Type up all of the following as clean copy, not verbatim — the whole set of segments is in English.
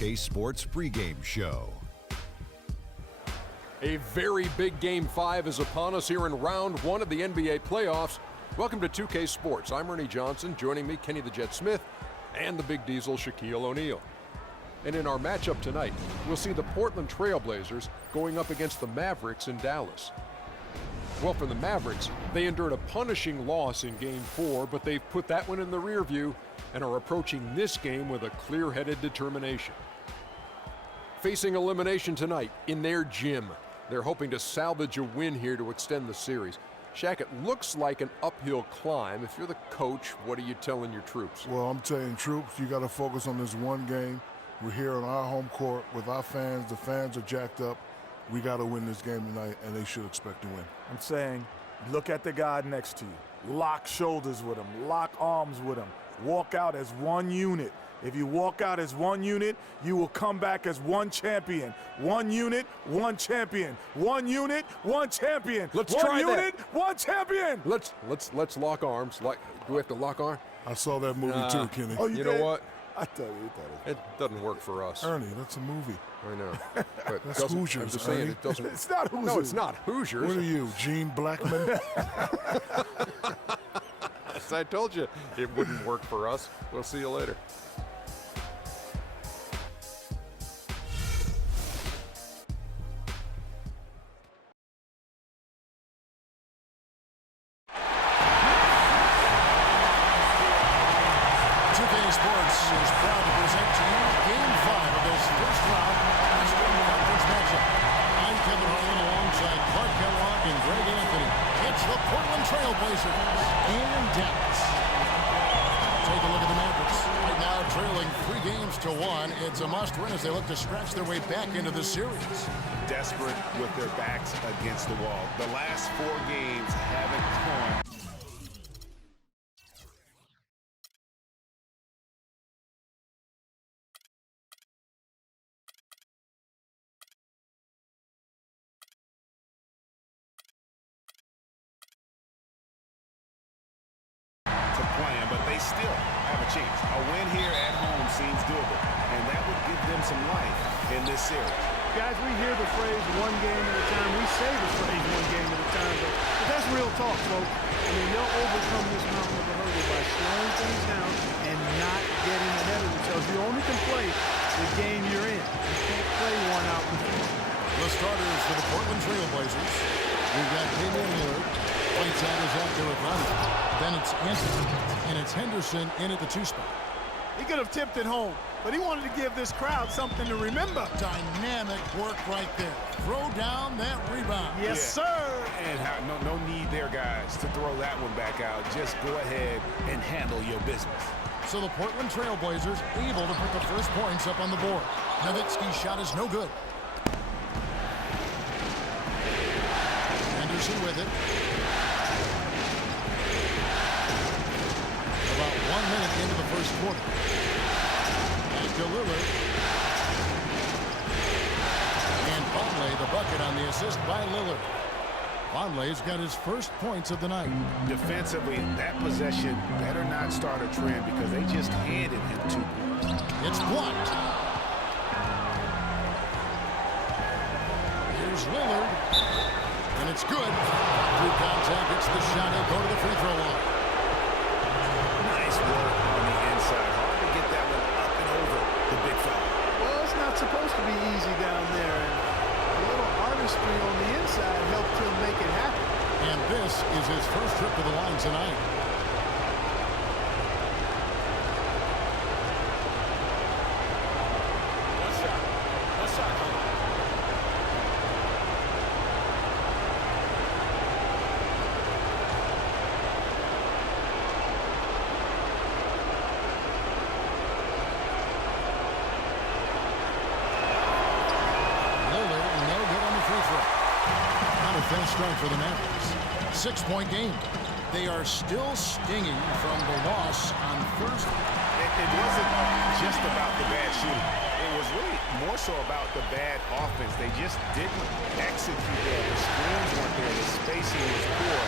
2K Sports pregame show. A very big Game 5 is upon us here in round 1 of the NBA playoffs. Welcome to 2K Sports. I'm Ernie Johnson. Joining me, Kenny the Jet Smith, and the Big Diesel, Shaquille O'Neal. And in our matchup tonight, we'll see the Portland Trailblazers going up against the Mavericks in Dallas. Well, for the Mavericks, they endured a punishing loss in Game 4, but they've put that one in the rear view and are approaching this game with a clear-headed determination. Facing elimination tonight in their gym, they're hoping to salvage a win here to extend the series. Shaq, it looks like an uphill climb. If you're the coach, what are you telling your troops? Well, I'm telling troops, you got to focus on this one game. We're here on our home court with our fans. The fans are jacked up. We got to win this game tonight, and they should expect to win. I'm saying, look at the guy next to you. Lock shoulders with him. Lock arms with him. Walk out as one unit. If you walk out as one unit, you will come back as one champion. One unit, one champion. One unit, one champion. Let's one try unit, that. one champion. Let's lock arms. Do we have to lock arms? I saw that movie too, Kenny. Oh, You know what? I thought you thought it. It doesn't work for us. Ernie, that's a movie. I know. But That's doesn't- Hoosiers, I'm just saying Ernie. it doesn't. It's not Hoosiers. No, it's not Hoosiers. What are you, Gene Blackman? As I told you, it wouldn't work for us. We'll see you later. Sports is proud to present to you Game 5 of this first round Western Conference matchup. I'm Kevin Harlan alongside Clark Kellogg and Greg Anthony. It's the Portland Trailblazers and Dallas. Take a look at the Mavericks. Right now trailing 3 games to 1. It's a must-win as they look to scratch their way back into the series. Desperate with their backs against the wall. The last 4 games haven't gone. Plan, but they still have a chance. A win here at home seems doable, and that would give them some life in this series. Guys, we hear the phrase one game at a time. We say the phrase one game at a time, but that's real talk, folks. I mean, they'll overcome this mountain of a hurdle by slowing things down and not getting ahead of themselves. You only can play the game you're in. You can't play one out in the future. The starters for the Portland Trailblazers. We've got Damian Lillard. Whiteside is out there with Ronnie. Then it's Anthony, and it's Henderson in at the 2 spot. He could have tipped it home, but he wanted to give this crowd something to remember. Dynamic work right there. Throw down that rebound. Yes, sir. And no need there, guys, to throw that one back out. Just go ahead and handle your business. So the Portland Trailblazers able to put the first points up on the board. Nowitzki's shot is no good. Henderson with it. About 1 minute into the first quarter. Back to Lillard. And Vonleh the bucket on the assist by Lillard. Vonleh's got his first points of the night. Defensively, that possession better not start a trend because they just handed him 2 points. It's blocked. Here's Lillard. And it's good. Through contact, it's the shot. He'll go to the free throw line. Nice work on the inside. Hard to get that one up and over the big fella. Well, it's not supposed to be easy down there, and a little artistry on the inside helped him make it happen. And this is his first trip to the line tonight. Fast start for the Mavericks. 6-point game. They are still stinging from the loss on Thursday. It wasn't just about the bad shooting. It was really more so about the bad offense. They just didn't execute well. The screens weren't there. The spacing was poor,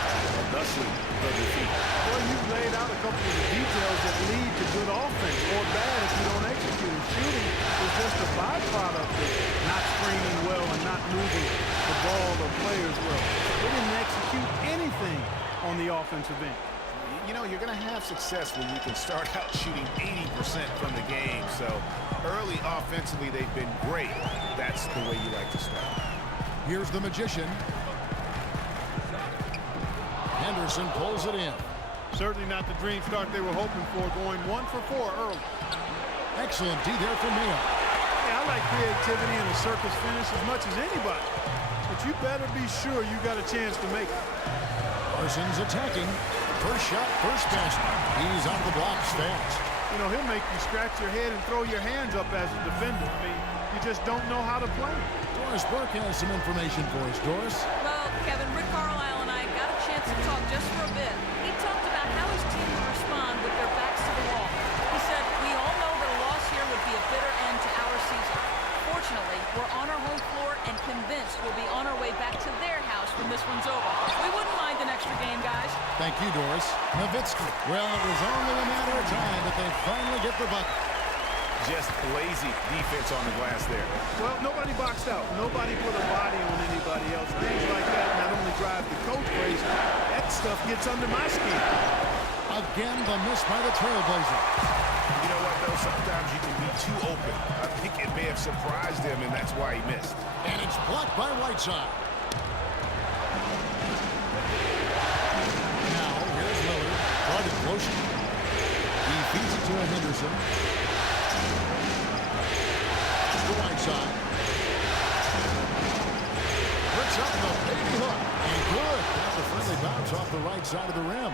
and thusly the defeat. Well, you've laid out a couple of the details that lead to good offense or bad if you don't execute. Shooting is just a byproduct of not screening well and not moving the ball or players well. They didn't execute anything on the offensive end. You know, you're going to have success when you can start out shooting 80% from the game. So early offensively, they've been great. That's the way you like to start. Here's the Magician. Henderson pulls it in. Certainly not the dream start they were hoping for, going 1 for 4 early. Excellent D there for Mayo. Yeah, I like creativity and a circus finish as much as anybody. But you better be sure you got a chance to make it. Parsons attacking. First shot, first basket. He's out of the blocks fast. You know, he'll make you scratch your head and throw your hands up as a defender. I mean, you just don't know how to play. Doris Burke has some information for us. Doris? Well, Kevin, Rick Carlisle and I got a chance to talk just for a bit. He talked about how his team would respond with their backs to the wall. He said, we all know that a loss here would be a bitter end to our season. Fortunately, we're on our home floor and convinced we'll be on our way back to their house when this one's over. We wouldn't mind an extra game, guys. Thank you, Doris. Nowitzki. Well, it was only a matter of time, but they finally get the bucket. Just lazy defense on the glass there. Well, nobody boxed out. Nobody put a body on anybody else. Things like that not only drive the coach crazy, that stuff gets under my skin. Again, the miss by the Trailblazers. You know what, though? Sometimes you can be too open. I think it may have surprised him, and that's why he missed. And it's blocked by Whiteside. Now, here's Lillard. Guarded motion. He feeds it to Henderson. To Whiteside. Puts up the baby hook. And good. Got the friendly bounce off the right side of the rim.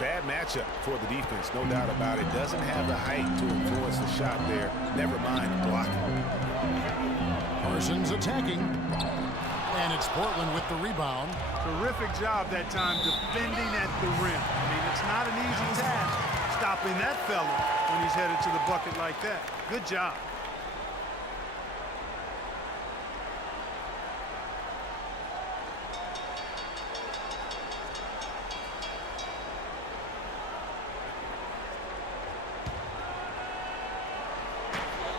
Bad matchup for the defense, no doubt about it. Doesn't have the height to influence the shot there. Never mind blocking. Parsons attacking. And it's Portland with the rebound. Terrific job that time defending at the rim. I mean, it's not an easy task stopping that fella when he's headed to the bucket like that. Good job.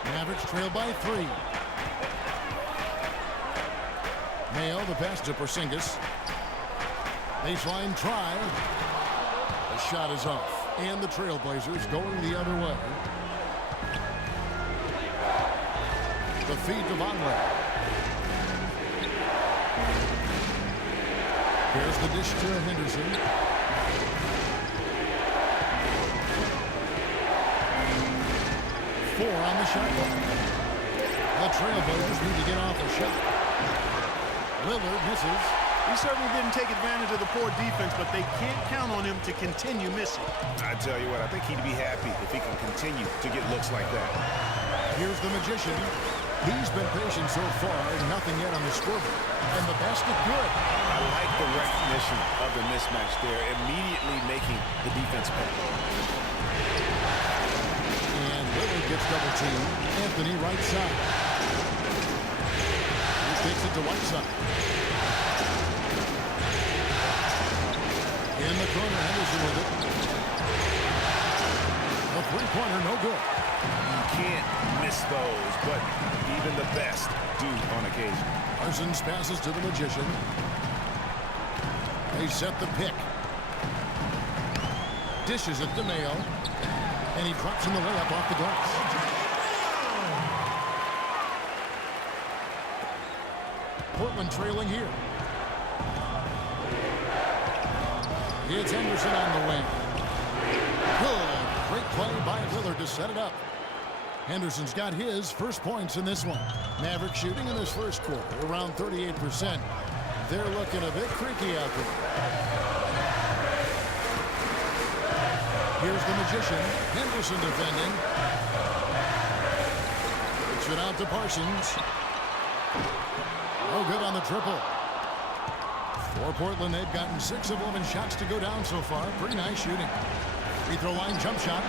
Mavericks trail by 3. Mayo, the pass to Porzingis. Baseline try. The shot is off. And the Trailblazers going the other way. The feed to Vonleh. Here's the dish to Henderson. Four on the shot clock. The Trailblazers need to get off a shot. Lillard misses. He certainly didn't take advantage of the poor defense, but they can't count on him to continue missing. I tell you what, I think he'd be happy if he can continue to get looks like that. Here's the Magician. He's been patient so far, nothing yet on the scoreboard. And the basket good. I like the recognition of the mismatch there, immediately making the defense pay. And Lillard gets double teamed. Anthony right side. He takes it to Whiteside. In the corner, Henderson with it. A three-pointer, no good. You can't miss those, but even the best do on occasion. Parsons passes to the Magician. They set the pick. Dishes it to Mayo. And he drops in the layup off the glass. Portland trailing here. It's Henderson on the wing. Good. Great play by Lillard to set it up. Henderson's got his first points in this one. Mavericks shooting in this first quarter, around 38%. They're looking a bit freaky out there. Here's the Magician. Henderson defending. Kicks it out to Parsons. Oh, good on the triple. For Portland, they've gotten 6 of 11 shots to go down so far. Pretty nice shooting. Free throw line jump shot.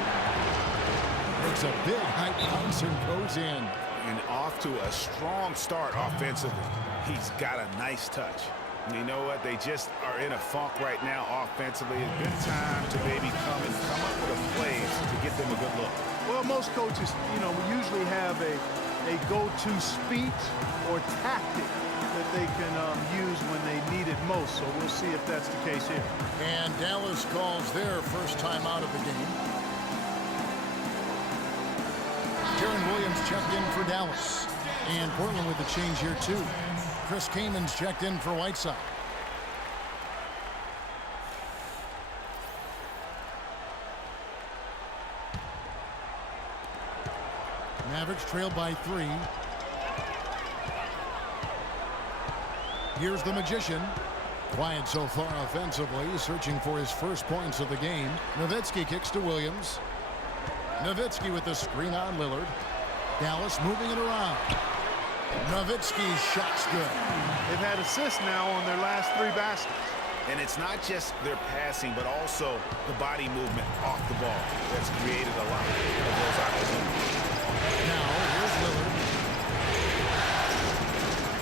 Makes a big high bounce and goes in. And off to a strong start offensively. He's got a nice touch. And you know what? They just are in a funk right now offensively. It's been time to maybe come up with a play to get them a good look. Well, most coaches, we usually have a a go-to speech or tactic that they can use when they need it most. So we'll see if that's the case here. And Dallas calls their first time out of the game. Jaron Williams checked in for Dallas. And Portland with the change here too. Chris Kaman's checked in for Whiteside. Mavericks trail by 3. Here's the Magician. Quiet so far offensively, searching for his first points of the game. Nowitzki kicks to Williams. Nowitzki with the screen on Lillard. Dallas moving it around. Nowitzki's shot's good. They've had assists now on their last 3 baskets. And it's not just their passing, but also the body movement off the ball that's created a lot of those opportunities. Now, here's Lillard.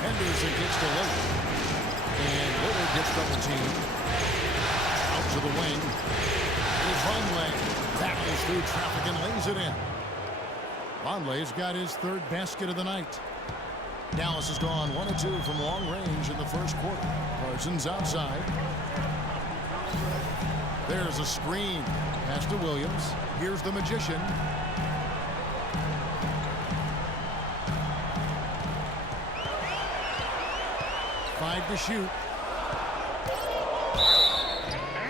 Henderson gets to Lillard. And Lillard gets double teamed. Out to the wing. Here's Vonleh. Battles through traffic and lays it in. Vonleh's got his 3rd basket of the night. Dallas has gone 1 of 2 from long range in the first quarter. Parsons outside. There's a screen. Pass to Williams. Here's the Magician. Five to shoot.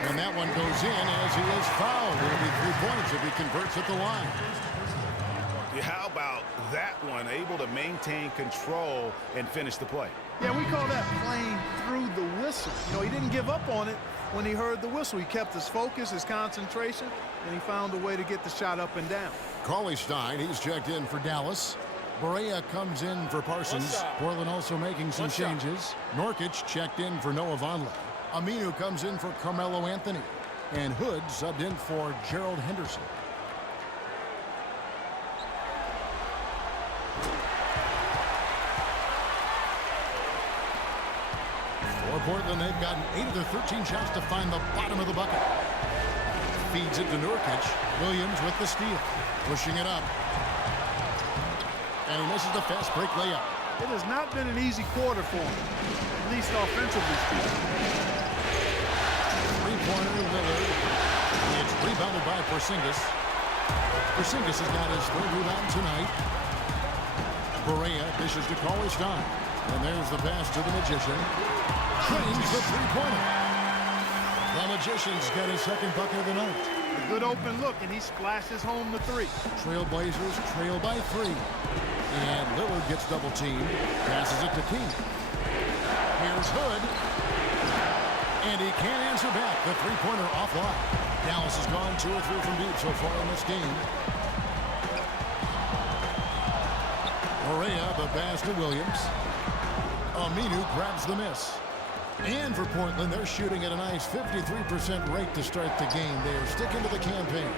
And that one goes in as he is fouled. It'll be 3 points if he converts at the line. How about that one? Able to maintain control and finish the play. Yeah, we call that playing through the whistle. You know, he didn't give up on it when he heard the whistle. He kept his focus, his concentration, and he found a way to get the shot up and down. Cauley-Stein, he's checked in for Dallas. Barea comes in for Parsons. Portland also making some changes. Nurkic checked in for Noah Vonleh. Aminu comes in for Carmelo Anthony. And Hood subbed in for Gerald Henderson. For Portland, they've gotten 8 of their 13 shots to find the bottom of the bucket. Feeds it to Nurkic. Williams with the steal. Pushing it up. And he misses the fast break layup. It has not been an easy quarter for him, at least offensively speaking. Three-pointer Lillard. It's rebounded by Porzingis. Porzingis has got his 3rd rebound tonight. Barea dishes to Cauley-Stein. And there's the pass to the Magician. Trains the three-pointer. The Magician's got his 2nd bucket of the night. A good open look, and he splashes home the 3. Trailblazers trail by 3. And Lillard gets double teamed. Passes it to King. Here's Hood. And he can't answer back. The 3-pointer offline. Dallas has gone 2 or 3 from deep so far in this game. Barea, the pass to Williams. Aminu grabs the miss. And for Portland, they're shooting at a nice 53% rate to start the game. They are sticking to the campaign.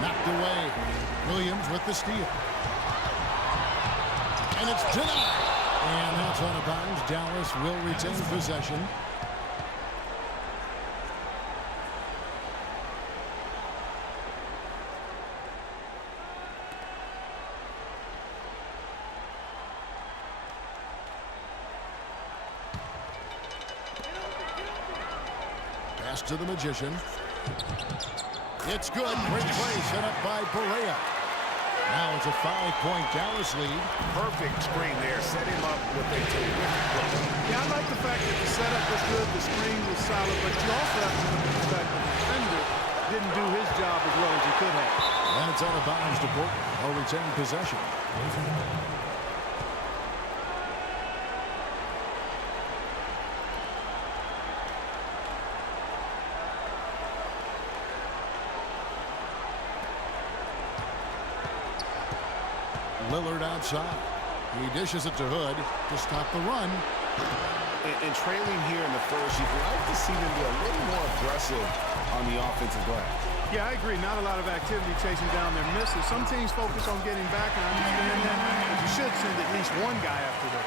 Knocked away. Williams with the steal. And it's denied. And that's out of bounds. Dallas will retain possession. Pass to the Magician. It's good. Great play set up by Barea. Now it's a 5-point Dallas lead. Perfect screen there. Set him up with a terrific look. Yeah, I like the fact that the setup was good, the screen was solid, but you also have to look at the fact that the defender didn't do his job as well as he could have. And it's out of bounds to Portland. They'll retain possession. Lillard outside. He dishes it to Hood to stop the run. And trailing here in the first, you'd like to see them be a little more aggressive on the offensive glass. Yeah, I agree. Not a lot of activity chasing down their misses. Some teams focus on getting back, and I understand that. But you should send at least one guy after that.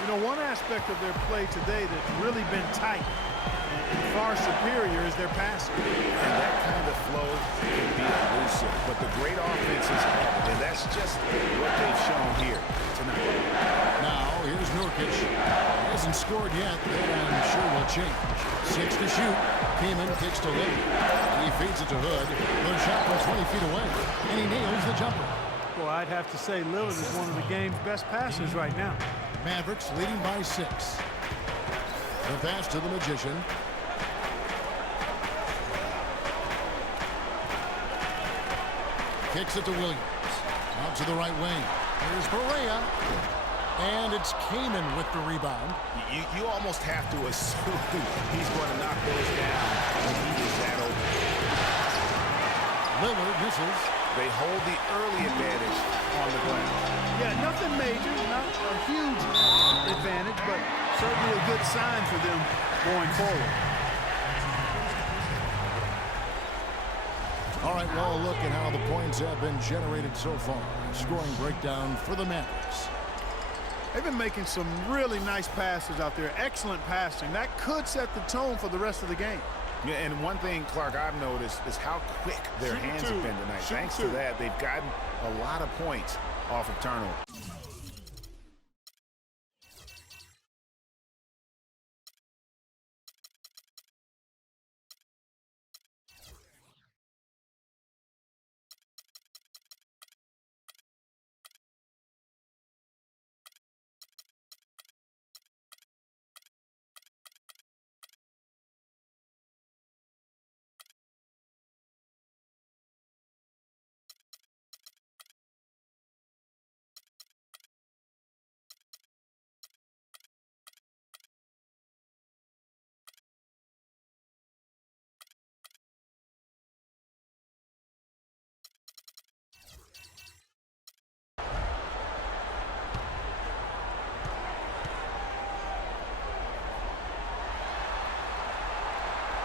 You know, one aspect of their play today that's really been tight and far superior is their passing. And that kind of flow can be elusive, but the great offenses have it, and that's just what they've shown here tonight. Now, here's Nurkic. He hasn't scored yet. That I'm sure will change. 6 to shoot. Kaman kicks to Lillard. He feeds it to Hood. The shot from 20 feet away, and he nails the jumper. Well, I'd have to say Lillard is one of the game's best passers right now. Mavericks leading by 6. The pass to the Magician. Kicks it to Williams. Out to the right wing. Here's Barea. And it's Kaman with the rebound. You almost have to assume he's going to knock those down when he is that open. Lillard misses. They hold the early advantage on the ground. Yeah, nothing major, not a huge advantage, but certainly a good sign for them going forward. All right, well, look at how the points have been generated so far. Scoring breakdown for the Mavericks. They've been making some really nice passes out there. Excellent passing. That could set the tone for the rest of the game. Yeah, and one thing, Clark, I've noticed is how quick their hands have been tonight. Thanks to that, they've gotten a lot of points off of turnover.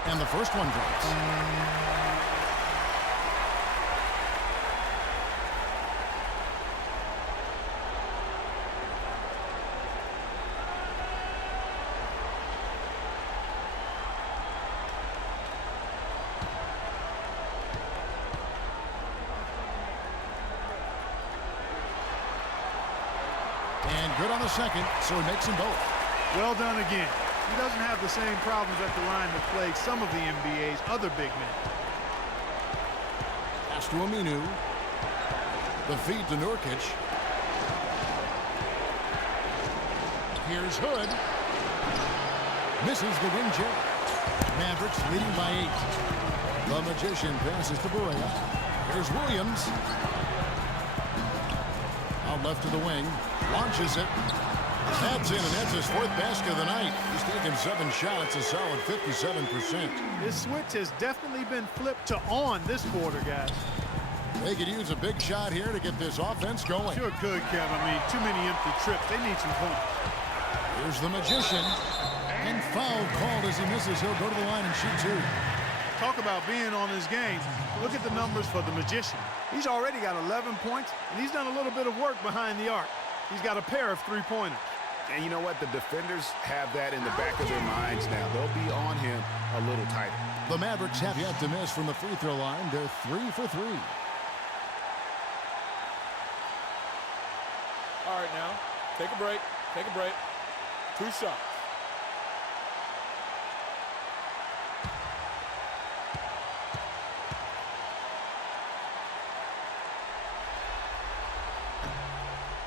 And the first one drops. And good on the second, so he makes them both. Well done again. He doesn't have the same problems at the line that plague some of the NBA's other big men. Pass to Aminu. The feed to Nurkic. Here's Hood. Misses the wing check. Mavericks leading by 8. The Magician passes to Barea. Here's Williams. Out left to the wing. Launches it. That's in, and that's his 4th basket of the night. He's taken 7 shots, a solid 57%. This switch has definitely been flipped to on this quarter, guys. They could use a big shot here to get this offense going. Sure could, Kev. I mean, too many empty trips. They need some points. Here's the Magician. And foul called as he misses. He'll go to the line and shoot 2. Talk about being on his game. Look at the numbers for the Magician. He's already got 11 points, and he's done a little bit of work behind the arc. He's got a pair of 3-pointers. And you know what? The defenders have that in the back of their minds now. They'll be on him a little tighter. The Mavericks have yet to miss from the free throw line. They're 3 for 3. All right, now, take a break. Take a break. 2 shots.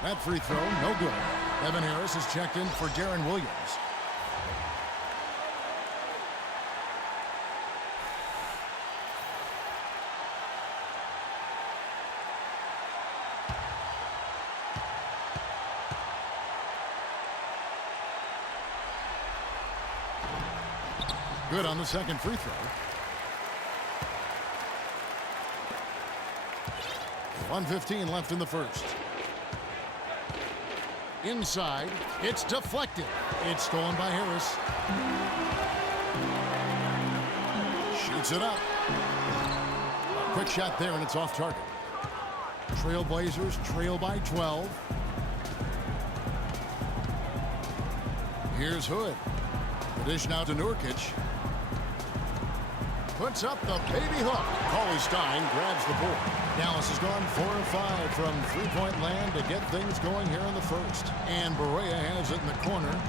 That free throw, no good. Evan Harris is checked in for Darren Williams. Good on the second free throw. 1:15 left in the first. Inside, it's deflected. It's stolen by Harris. Shoots it up. A quick shot there, and it's off target. Trailblazers trail by 12. Here's Hood. The dish now to Nurkic. Puts up the baby hook. Cauley Stein grabs the board. Dallas has gone 4 of 5 from three-point land to get things going here in the first. And Berea has it in the corner.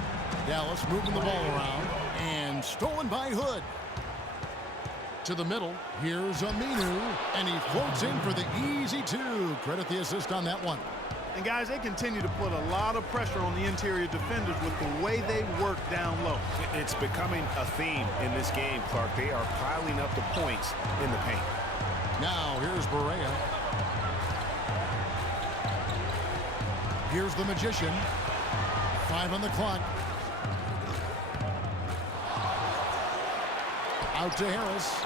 Dallas moving the ball around. And stolen by Hood. To the middle. Here's Aminu. And he floats in for the easy two. Credit the assist on that one. And guys, they continue to put a lot of pressure on the interior defenders with the way they work down low. It's becoming a theme in this game, Clark. They are piling up the points in the paint. Now here's Berea. Here's the Magician. 5 on the clock. Out to Harris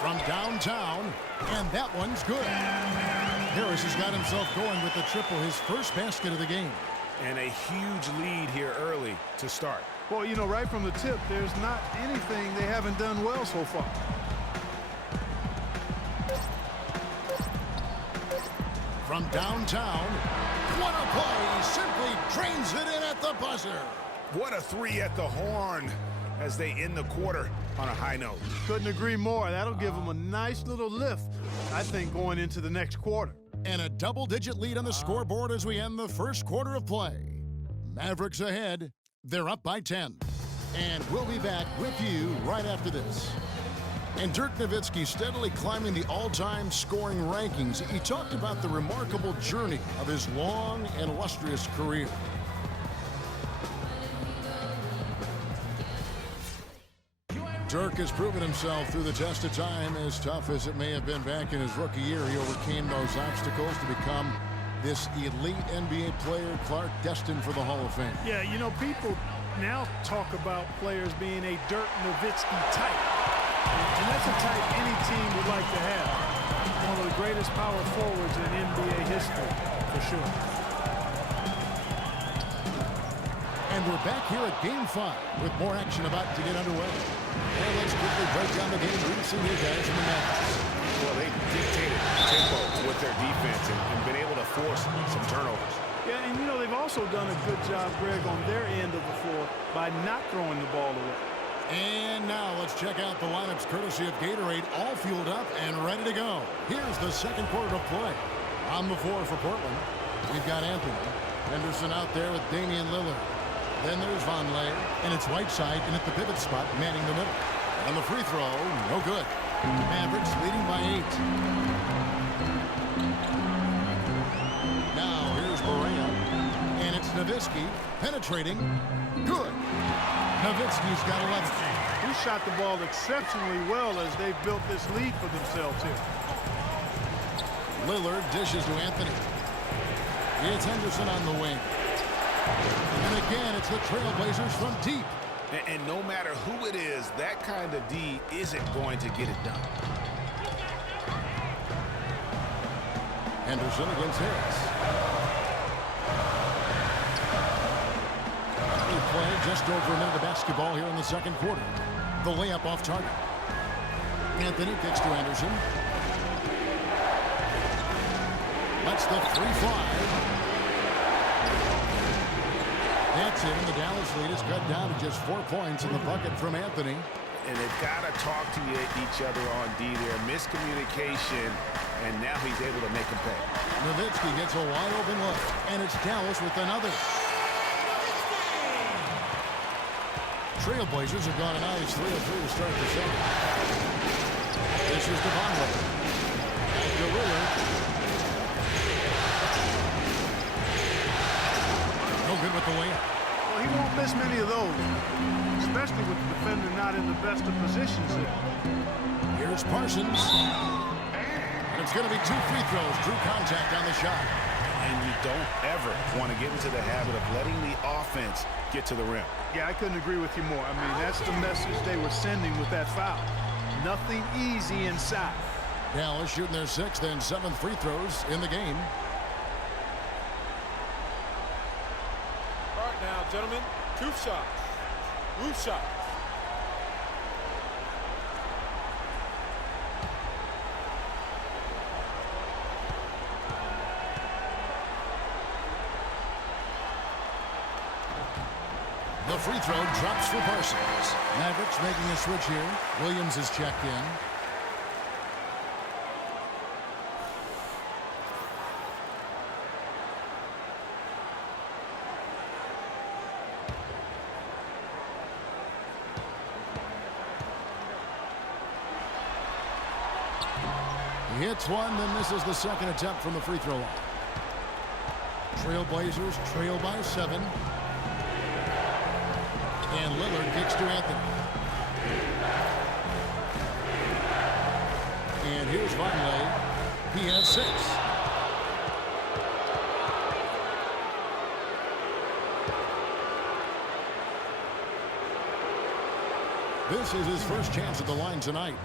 from downtown, and that one's good. Harris has got himself going with the triple, his first basket of the game. And a huge lead here early to start. Well, you know, right from the tip, there's not anything they haven't done well so far. From downtown, what a play! Simply drains it in at the buzzer. What a three at the horn as they end the quarter on a high note. Couldn't agree more. That'll give them a nice little lift, I think, going into the next quarter. And a double-digit lead on the scoreboard as we end the first quarter of play. Mavericks ahead. They're up by 10. And we'll be back with you right after this. And Dirk Nowitzki steadily climbing the all-time scoring rankings. He talked about the remarkable journey of his long and illustrious career. Dirk has proven himself through the test of time. As tough as it may have been back in his rookie year, he overcame those obstacles to become this elite NBA player, Clark, destined for the Hall of Fame. Yeah, you know, people now talk about players being a Dirk Nowitzki type. And that's a type any team would like to have. One of the greatest power forwards in NBA history, for sure. And we're back here at Game 5 with more action about to get underway. And let's quickly break down the game we've seen here, guys, from the Mavericks. Well, they dictated tempo with their defense and been able to force some turnovers. Yeah, and you know, they've also done a good job, Greg, on their end of the floor by not throwing the ball away. And now let's check out the lineups courtesy of Gatorade, all fueled up and ready to go. Here's the second quarter of play. On the floor for Portland, we've got Anthony. Henderson out there with Damian Lillard. Then there's Vonleh, and it's Whiteside, and at the pivot spot, manning the middle. And the free throw, no good. Mavericks leading by 8. Now here's Berea, and it's Nowitzki penetrating. Good. Nowitzki's got 11. He shot the ball exceptionally well as they've built this lead for themselves here. Lillard dishes to Anthony. It's Henderson on the wing. And again, it's the Trailblazers from deep. And no matter who it is, that kind of D isn't going to get it done. Henderson against Harris. We play just over a minute of basketball here in the second quarter. The layup off target. Anthony kicks to Anderson. Lets the three fly. That's it, and the Dallas lead is cut down to just 4 points in the bucket from Anthony. And they've got to talk to each other on D there. Miscommunication, and now he's able to make a pay. Nowitzki gets a wide open look, and it's Dallas with another. Trailblazers have gone a nice 3-3 to start the second. This is Vonleh. Back to Lillard. No good with the layup. Well, he won't miss many of those, especially with the defender not in the best of positions there. Here's Parsons. And it's going to be 2 free throws. Drew contact on the shot. And you don't ever want to get into the habit of letting the offense get to the rim. Yeah, I couldn't agree with you more. I mean, that's the message they were sending with that foul. Nothing easy inside. Dallas shooting their 6th and 7th free throws in the game. All right, now, gentlemen, 2 shots. Roof shots. The free throw drops for Parsons. Mavericks making a switch here. Williams is checked in. He hits one, then misses the second attempt from the free throw line. Trailblazers trail by 7. And Lillard kicks to Anthony. And here's Vonleh. He has 6. This is his first chance at the line tonight.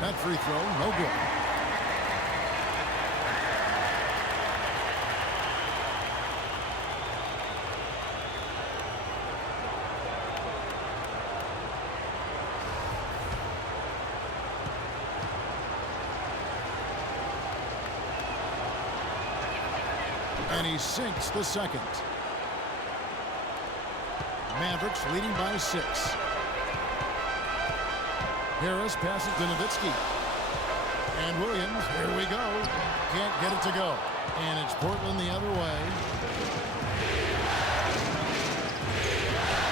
That free throw, no good. And he sinks the second. Mavericks leading by 6. Harris passes to Nowitzki. And Williams, here we go. Can't get it to go. And it's Portland the other way.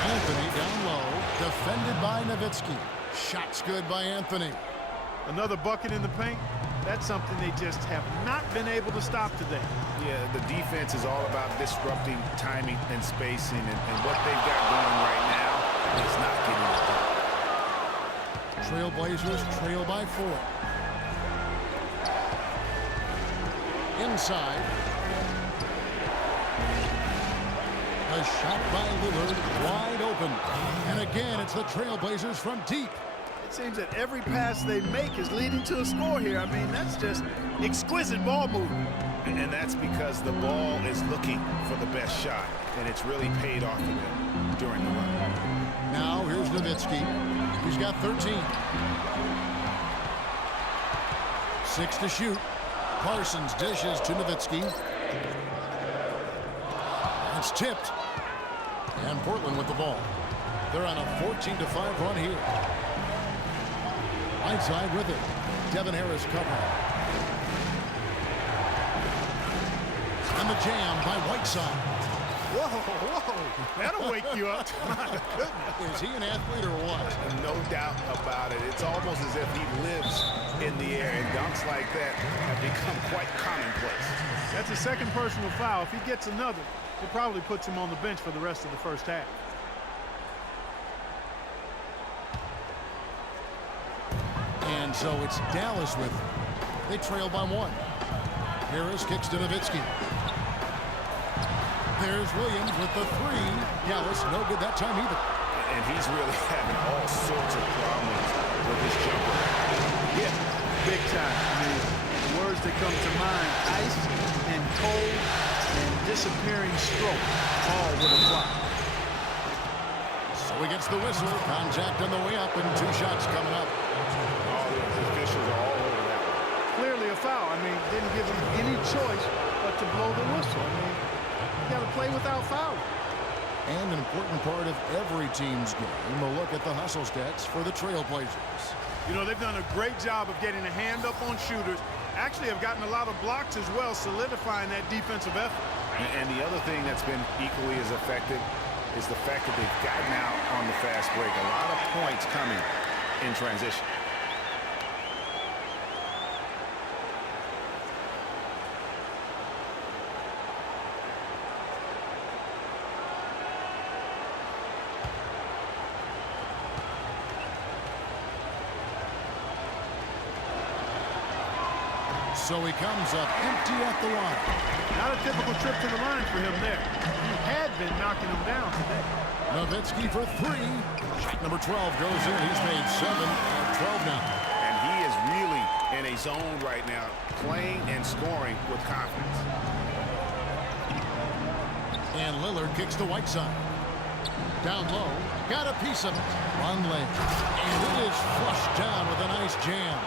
Anthony down low. Defended by Nowitzki. Shots good by Anthony. Another bucket in the paint. That's something they just have not been able to stop today. Yeah, the defense is all about disrupting timing and spacing. And what they've got going right now is not getting it done. Trailblazers trail by 4. Inside. A shot by Lillard, wide open. And again, it's the Trailblazers from deep. It seems that every pass they make is leading to a score here. I mean, that's just exquisite ball movement. And that's because the ball is looking for the best shot. And it's really paid off for them during the run. Now here's Nowitzki. He's got 13. 6 to shoot. Parsons dishes to Nowitzki. It's tipped. And Portland with the ball. They're on a 14-5 run here. Whiteside with it. Devin Harris covering. And the jam by Whiteside. Whoa. That'll wake you up. My goodness. Is he an athlete or what? No doubt about it. It's almost as if he lives in the air, and dunks like that have become quite commonplace. That's a second personal foul. If he gets another, it probably puts him on the bench for the rest of the first half. And so it's Dallas with it. They trail by 1. Harris kicks to Nowitzki. There's Williams with the 3. Dallas no good that time either. And he's really having all sorts of problems with his jumper. Yeah, big time. I mean, the words that come to mind, ice and cold and disappearing stroke, all would apply. So he gets the whistle. Contact on the way up and 2 shots coming up. All the officials are all over that one. Clearly a foul. I mean, didn't give him any choice but to blow the whistle. I mean, you got to play without fouling. And an important part of every team's game, a look at the hustle stats for the Trailblazers. You know, they've done a great job of getting a hand up on shooters. Actually have gotten a lot of blocks as well, solidifying that defensive effort. And the other thing that's been equally as effective is the fact that they've gotten out on the fast break. A lot of points coming in transition. So he comes up empty at the line. Not a typical trip to the line for him there. He had been knocking him down today. Nowitzki for 3. Shot number 12 goes in. He's made 7 out of 12 now. And he is really in a zone right now, playing and scoring with confidence. And Lillard kicks to Whiteside. Down low, got a piece of it. Vonleh, and it is flushed down with a nice jam.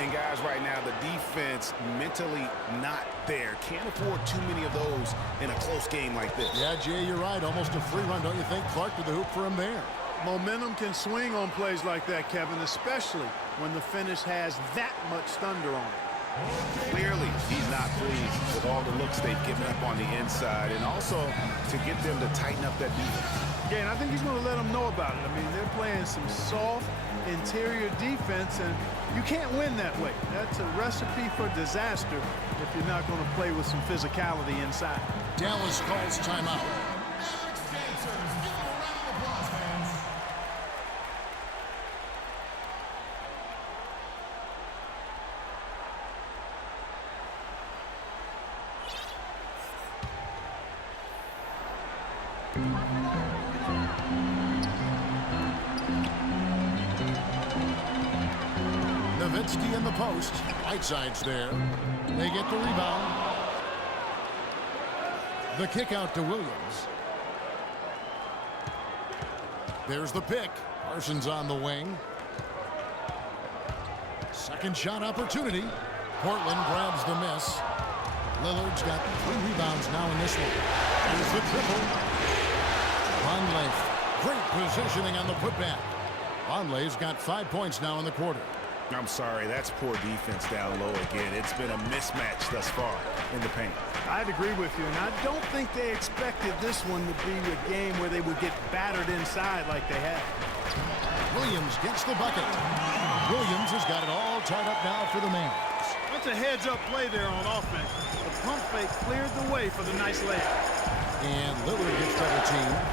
And guys, right now, the defense mentally not there. Can't afford too many of those in a close game like this. Yeah, Jay, you're right. Almost a free run, don't you think? Clark to the hoop for him there. Momentum can swing on plays like that, Kevin, especially when the finish has that much thunder on it. Clearly, he's not pleased with all the looks they've given up on the inside, and also to get them to tighten up that defense. Yeah, and I think he's going to let them know about it. I mean, they're playing some soft interior defense, and you can't win that way. That's a recipe for disaster if you're not going to play with some physicality inside. Dallas calls timeout. Nowitzki in the post. Whiteside's there. They get the rebound. The kick out to Williams. There's the pick. Parsons on the wing. Second shot opportunity. Portland grabs the miss. Lillard's got 3 rebounds now in this one. Here's the triple. Vonleh, great positioning on the putback. Vonleh's got 5 points now in the quarter. I'm sorry, that's poor defense down low again. It's been a mismatch thus far in the paint. I'd agree with you, and I don't think they expected this one to be a game where they would get battered inside like they have. Williams gets the bucket. Williams has got it all tied up now for the Mavericks. That's a heads-up play there on offense. The pump fake cleared the way for the nice layup. And Lillard gets double teamed.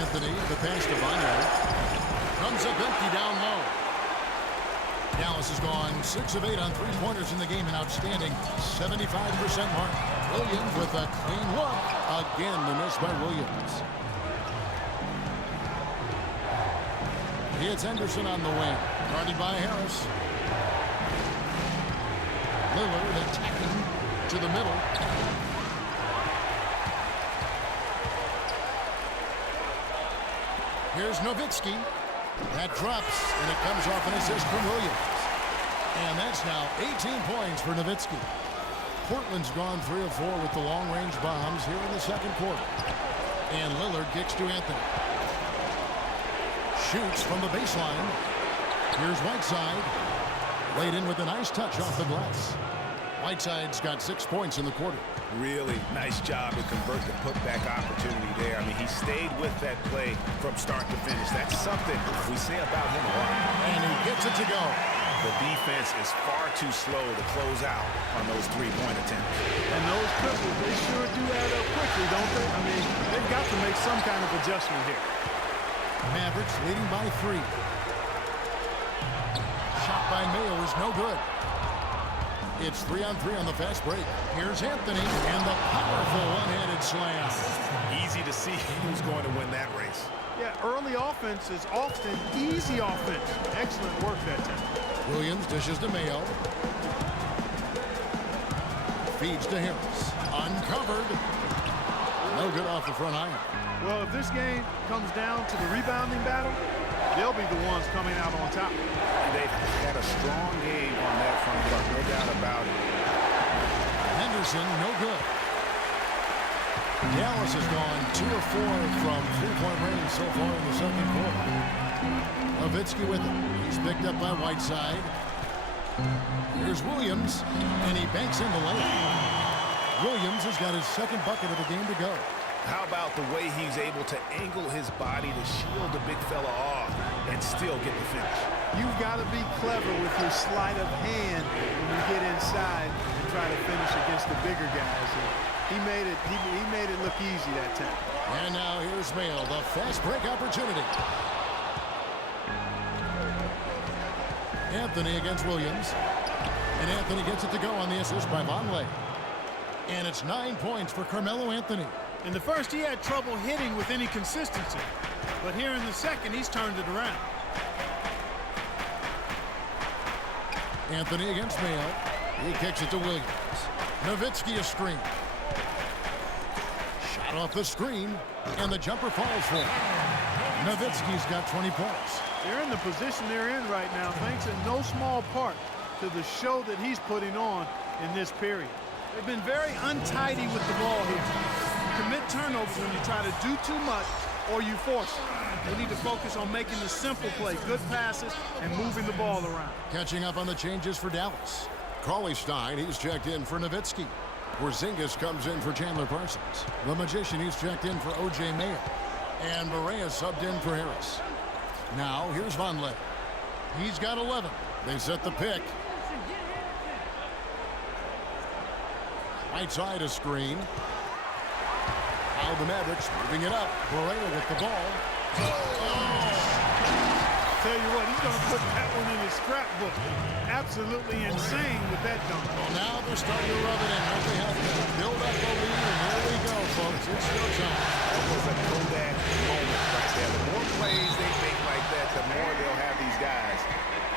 Anthony, the pass to Vonleh. Comes up empty down low. Dallas has gone 6 of 8 on three-pointers in the game, an outstanding 75% mark. Williams with a clean look. Again, the miss by Williams. It's Henderson on the wing. Guarded by Harris. Lillard attacking to the middle. Here's Nowitzki. That drops, and it comes off an assist from Williams. And that's now 18 points for Nowitzki. Portland's gone 3 of 4 with the long-range bombs here in the second quarter. And Lillard kicks to Anthony. Shoots from the baseline. Here's Whiteside. Laid in with a nice touch off the glass. Whiteside's got 6 points in the quarter. Really nice job to convert the putback opportunity there. I mean, he stayed with that play from start to finish. That's something we say about him a lot. And he gets it to go. The defense is far too slow to close out on those three-point attempts. And those triples, they sure do add up quickly, don't they? I mean, they've got to make some kind of adjustment here. Mavericks leading by 3. Shot by Mayo is no good. It's 3-on-3 on the fast break. Here's Anthony and the powerful one-handed slam. Easy to see who's going to win that race. Yeah, early offense is often easy offense. Excellent work that time. Williams dishes to Mayo. Feeds to Harris. Uncovered. No good off the front iron. Well, if this game comes down to the rebounding battle, they'll be the ones coming out on top. They've had a strong game on that front, no doubt about it. Henderson, no good. Dallas has gone 2 of 4 from three-point range so far in the second quarter. Nowitzki with it. He's picked up by Whiteside. Here's Williams, and he banks in the layup. Williams has got his second bucket of the game to go. How about the way he's able to angle his body to shield the big fella off and still get the finish? You've got to be clever with your sleight of hand when you get inside and try to finish against the bigger guys. And he made it look easy that time. And now here's Mayo, the fast break opportunity. Anthony against Williams. And Anthony gets it to go on the assist by Vonleh. And it's 9 points for Carmelo Anthony. In the first, he had trouble hitting with any consistency. But here in the second, he's turned it around. Anthony against Mayo. He kicks it to Williams. Nowitzki a screen. Got off the screen, and the jumper falls for him. Nowitzki's got 20 points. They're in the position they're in right now, thanks in no small part to the show that he's putting on in this period. They've been very untidy with the ball here. You commit turnovers when you try to do too much or you force it. They need to focus on making the simple play, good passes, and moving the ball around. Catching up on the changes for Dallas. Cauley-Stein, he's checked in for Nowitzki. Porzingis comes in for Chandler Parsons. The Magician, he's checked in for O.J. Mayer. And Barea subbed in for Harris. Now, here's Vonleh. He's got 11. They set the pick. Right side a screen. Now the Mavericks moving it up. Barea with the ball. Tell you what, he's going to put that one in his scrapbook. Absolutely insane with that dunk. Well, now they're starting to rub it in. Don't they have to build up the lead? And here we go, folks. It's showtime. That was a Kodak moment right there. The more plays they make like that, the more they'll have these guys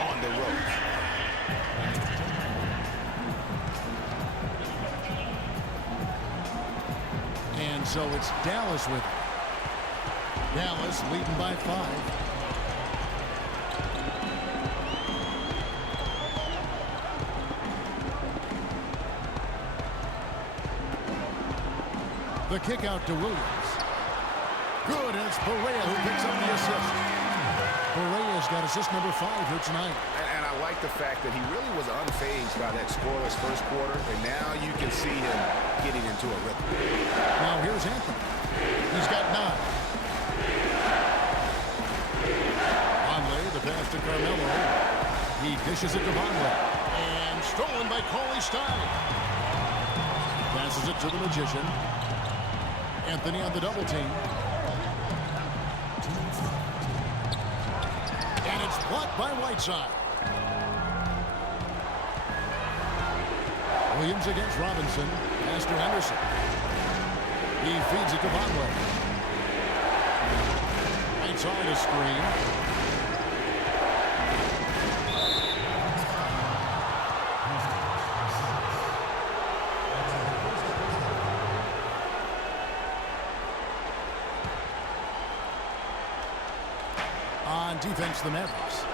on the ropes. And so it's Dallas with it. Dallas leading by 5. The kick out to Williams. Good, and it's Barea who picks up the assist. Barea's got assist number 5 here tonight. And I like the fact that he really was unfazed by that scoreless first quarter, and now you can see him getting into a rhythm. Now here's Anthony. He's got 9. Vonleh, the pass to Carmelo. He dishes it to Vonleh. And stolen by Cauley-Stein. Passes it to the Magician. Anthony on the double team. And it's blocked by Whiteside. Williams against Robinson. Pass to Henderson. He feeds it to Vonleh. Right side a screen. On defense, the Mavericks.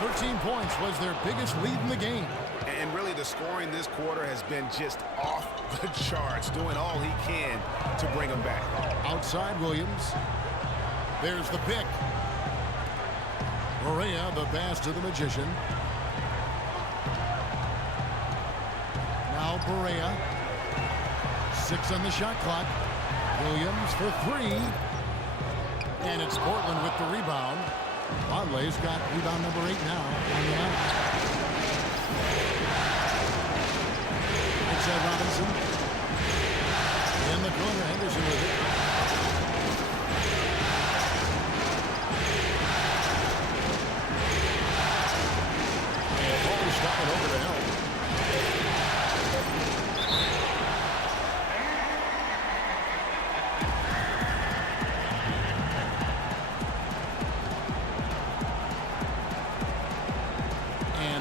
13 points was their biggest lead in the game. And really the scoring this quarter has been just off the charts, doing all he can to bring them back. Outside Williams. There's the pick. Barea, the pass to the Magician. Now Barea. 6 on the shot clock. Williams for 3. And it's Portland with the rebound. Vonleh's got rebound number 8 now on the line. Inside Robinson. In the corner, Henderson with it. And Cauley-Stein over the help.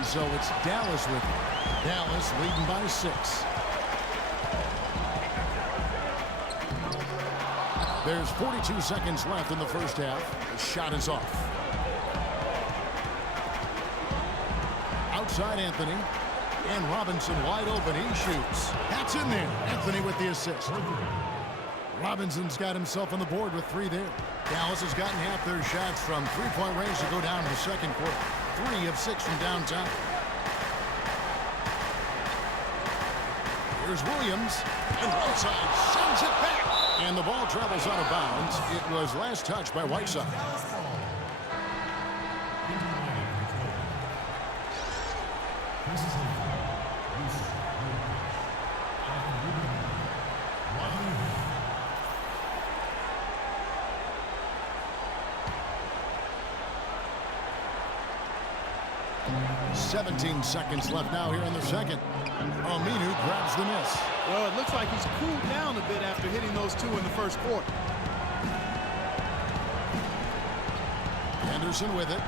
So it's Dallas with it. Dallas leading by 6. There's 42 seconds left in the first half. The shot is off. Outside Anthony. And Robinson wide open. He shoots. That's in there. Anthony with the assist. Robinson's got himself on the board with 3 there. Dallas has gotten half their shots from three-point range to go down in the second quarter. 3 of 6 from downtown. Here's Williams, and Whiteside sends it back. And the ball travels out of bounds. It was last touched by Whiteside. .17 seconds left now here in the second. Aminu grabs the miss. Well, it looks like he's cooled down a bit after hitting those 2 in the first quarter. Henderson with it.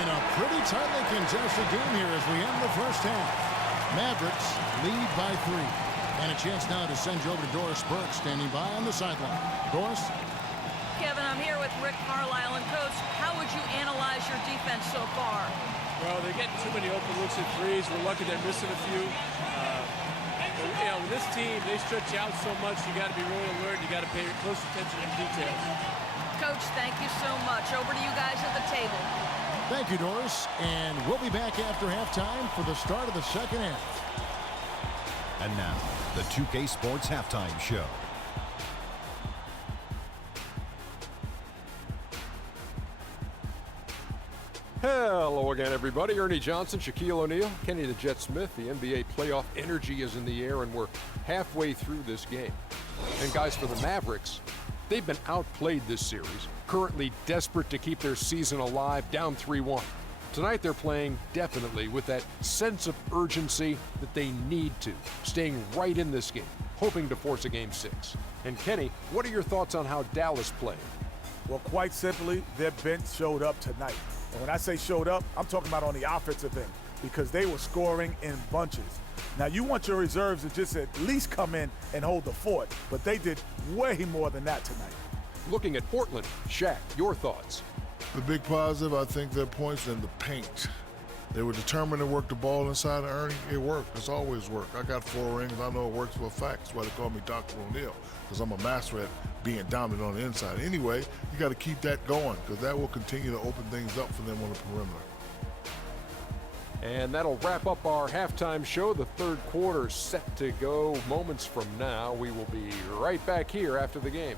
In a pretty tightly contested game here as we end the first half. Mavericks lead by 3. And a chance now to send you over to Doris Burke, standing by on the sideline. Doris? Kevin, I'm here with Rick Carlisle. And, Coach, how would you analyze your defense so far? Well, they're getting too many open looks at threes. We're lucky they're missing a few. With this team, they stretch out so much. You got to be really alert. You got to pay close attention to details. Coach, thank you so much. Over to you guys at the table. Thank you, Doris. And we'll be back after halftime for the start of the second half. And now, the 2K Sports Halftime Show. Hello again, everybody. Ernie Johnson, Shaquille O'Neal, Kenny the Jet Smith. The NBA playoff energy is in the air, and we're halfway through this game. And guys, for the Mavericks, they've been outplayed this series, currently desperate to keep their season alive, down 3-1. Tonight they're playing definitely with that sense of urgency that they need to, staying right in this game, hoping to force a Game 6. And Kenny, what are your thoughts on how Dallas played? Well, quite simply, their bench showed up tonight. And when I say showed up, I'm talking about on the offensive end, because they were scoring in bunches. Now, you want your reserves to just at least come in and hold the fort, but they did way more than that tonight. Looking at Portland, Shaq, your thoughts? The big positive, I think, their points in the paint. They were determined to work the ball inside of Ernie. It worked. It's always worked. I got 4 rings. I know it works for a fact. That's why they call me Dr. O'Neal, because I'm a master at being dominant on the inside. Anyway, you got to keep that going, because that will continue to open things up for them on the perimeter. And that'll wrap up our halftime show. The third quarter set to go moments from now. We will be right back here after the game.